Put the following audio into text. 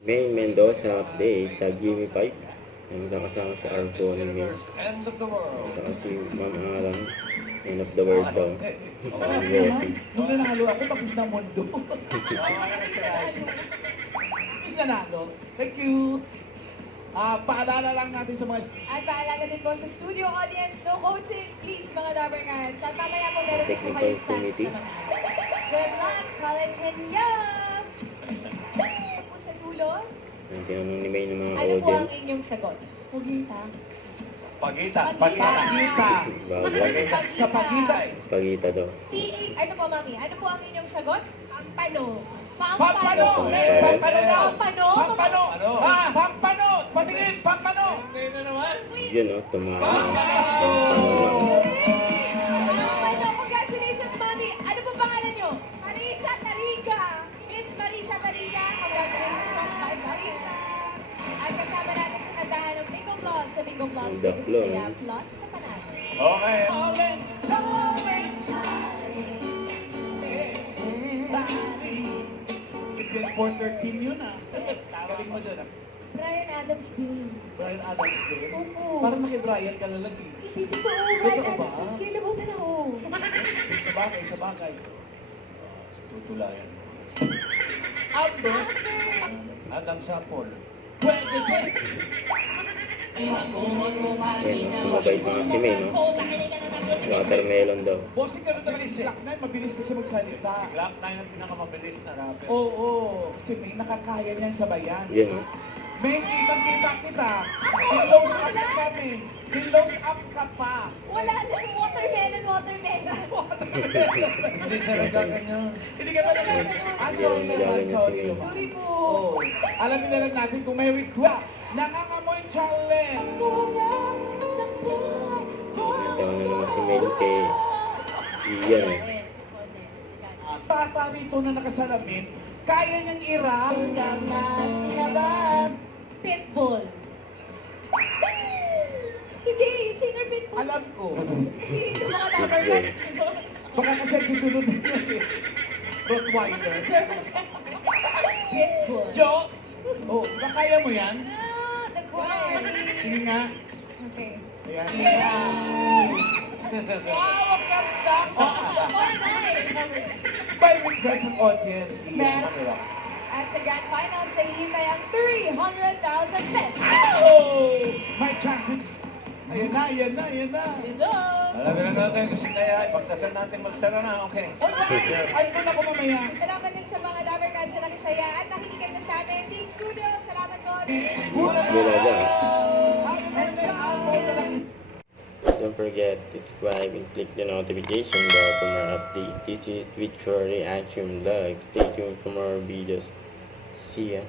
May Mendoza update sa Gimme 5. Ang kasama si Arbon May. Saka si Ma'am Aram. End of the world daw. Ang Yossi. Nung nanalo ako, tapos na mundo. Tapos nanalo. Thank you. Paalala lang natin sa mga... At paalala din po sa studio audience, no coaching, please mga rubber guards. At mamaya po meron din po Technical kayong chance committee. na manalo. Good luck, college and young! Po sa dulo, Ang tinanong ni May ng mga ano po ang audience. inyong sagot? Pugita. Pagita. Pagita. Bawal. Sa pagita eh. Pagita daw. Ano po, mami? Ano po ang inyong sagot? Pampano. Pampano! Pampano. Pampano! Pampano! Patingin! Pampano! Yun o, tumama. Pampano. Congratulations, mami. Ano po pangalan nyo? Marisa Tariga. Miss Marisa Tariga. Congratulations, Marisa. At kasama natin sa kantahan ng Bingo Plus sa Bingo Plus. The Plus. Kaya plus sa panalo. Okay. It's 413 yun ah. Galing mo dyan ah. Brian Adams din. Brian Adams din. Opo. Parang naki-Brian ka na lang eh. Hindi totoo. Brian Totoo ba? Adams. Kaya nabutan ako. Sa bagay. Tutulayan. Albert. Adam Sapol. Ayun, sumabay pa nga si May, no? Watermelon daw. Bossing ka na talaga si Glock 9, mabilis kasi magsalita. Glock 9 ang pinakamabilis na rapper. Oo, kasi may nakakaya niyan sabayan. Yun o. May kitang-kita kita. Close up ka kami. Close up ka pa. Wala na yung watermelon. Hindi sa nagagan yun. Hindi ka talaga. Sorry. Sorry po. Oh. Alamin na lang natin kung may request. Nangangamoy challenge. Tawa na naman si May kay Ian eh. Bata rito na nakasalamin, kaya niyang irap. Pitbull. Hindi, singer Pitbull. Alam ko. Hindi, yung mga rubber bands. Baka kasi susunod na yun. Rottweiler. Pitbull. Joke! Oh, baka kaya mo yan? Sige nga. Okay. Ayan. Wow, ang ganda! By request ng audience, iyan na At sa grand final, sa hihintay ang 300,000 pesos. Oh! May chance. Ayan na. Hello! Alamin na natin kasi kaya ipagdasal natin magsara na, okay? Ay, ito na ko mamaya. Salamat din sa mga rubber guards na nakisaya at nakikinig na sa amin. Big Studio, salamat po. Bulaga. Don't forget to subscribe and click the notification bell for more updates. This is Twitch for Reaction Vlog. Stay tuned for more videos. See ya.